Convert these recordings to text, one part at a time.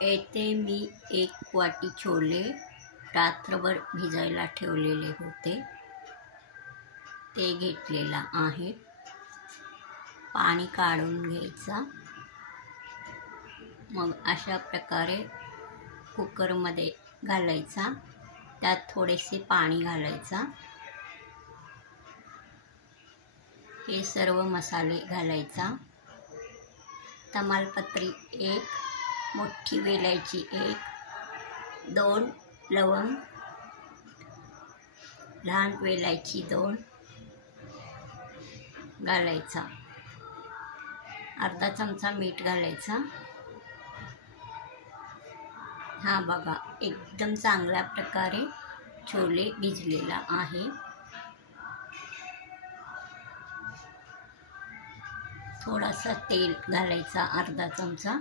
येथे मी एक वाटी छोले रात्रभर भिजायला ठेवलेले होते, ते घेतलेला आहे. पाणी काढून घ्यायचा. मग अशा प्रकारे कुकरमध्ये घालायचा. त्यात थोडेसे पाणी घालायचा. हे सर्व मसाले घालायचा. तमालपत्री 1, मोठी वेलायची 1, 2 लवंग, लहान वेलायची 2 घालायचा. अर्धा चमचा मीठ घालायचा. हा बघा, एकदम चांगल्या प्रकारे छोले भिजलेला आहे. थोडासा तेल घालायचा, अर्धा चमचा.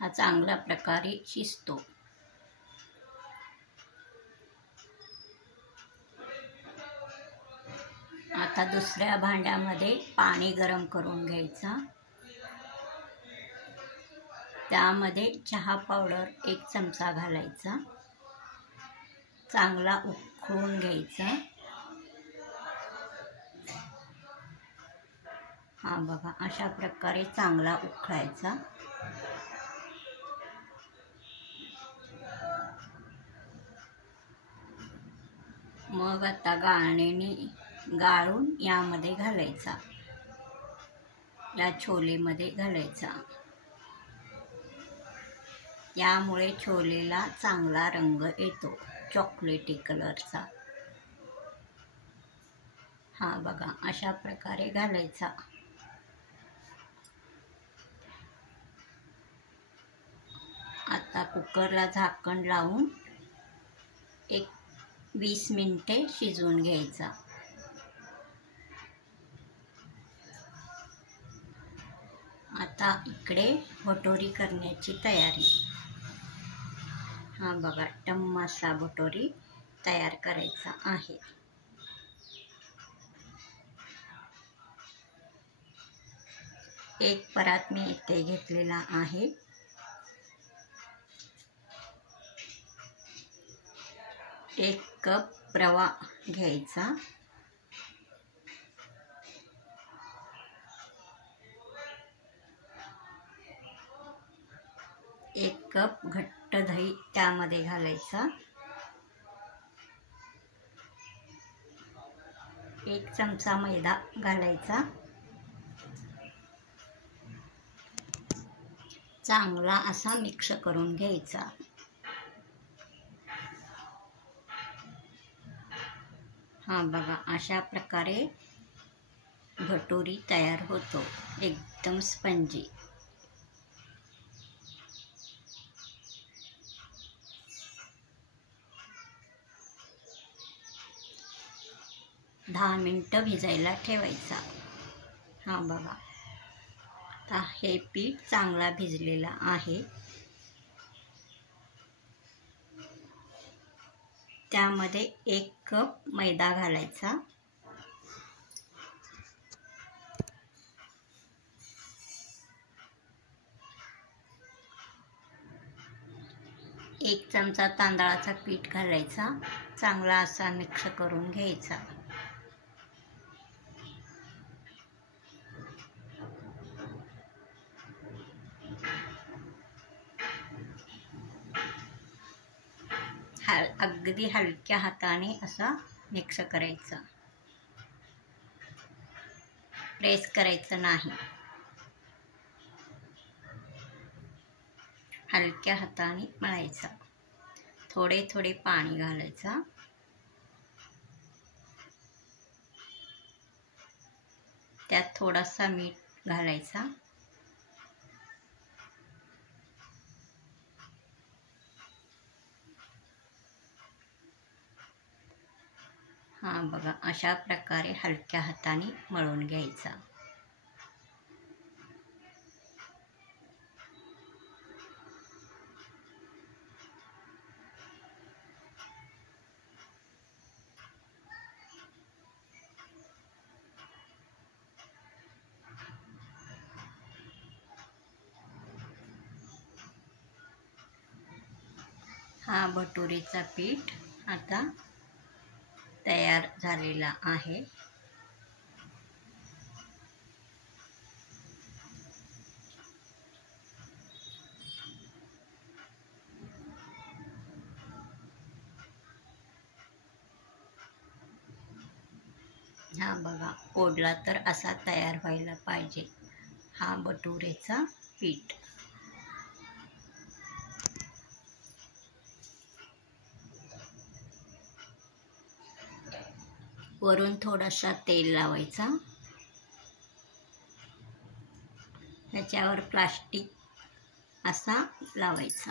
हा चांगल्या प्रकारे शिजतो. आता दुसऱ्या भांड्यामध्ये पाणी गरम करून घ्यायचा. त्यामध्ये चहा पावडर 1 चमचा घालायचा. चांगला उकळून घ्यायचा. हा बघा, अशा प्रकारे चांगला उकळायचा. मग आता गाळणीने गाळून यामध्ये घालायचा, या छोलेमध्ये घालायचा. यामुळे छोलेला चांगला रंग येतो, चॉकलेटी कलरचा. हा बघा, अशा प्रकारे घालायचा. आता कुकरला झाकण लावून 20 मिनिटे शिजवून घ्यायचा. आता इकडे भटोरी करण्याची तयारी. हा बघा, टम्म असा भटोरी तयार करायचा आहे. एक परात मी इथे घेतलेला आहे. एक कप रवा घ्यायचा. एक कप घट्ट दही त्यामध्ये घालायचा. 1 चमचा मैदा घालायचा. चांगला असा मिक्स करून घ्यायचा. हा बघा, अशा प्रकारे भटोरी तयार होतो, एकदम स्पंजी. दहा मिनिटं भिजायला ठेवायचा. हा बघा, आता हे पीठ चांगला भिजलेला आहे. त्यामध्ये 1 कप मैदा घालायचा. एक चमचा तांदळाचा पीठ घालायचा. चांगला असा मिक्स करून घ्यायचा. अगदी हलक्या हाताने असा मिक्स करायचा, प्रेस करायचं नाही. हलक्या हाताने मळायचा. थोडे थोडे पाणी घालायचा. त्यात थोडासा मीठ घालायचा. हा बघा, अशा प्रकारे हलक्या हाताने मळून घ्यायचा. हा भटुरेचा पीठ आता तयार झालेला आहे. हा बघा, पोडला तर असा तयार व्हायला पाहिजे हा भटुरेचा पीठ. वरून थोडासा तेल लावायचा. त्याच्यावर प्लास्टिक असा लावायचा.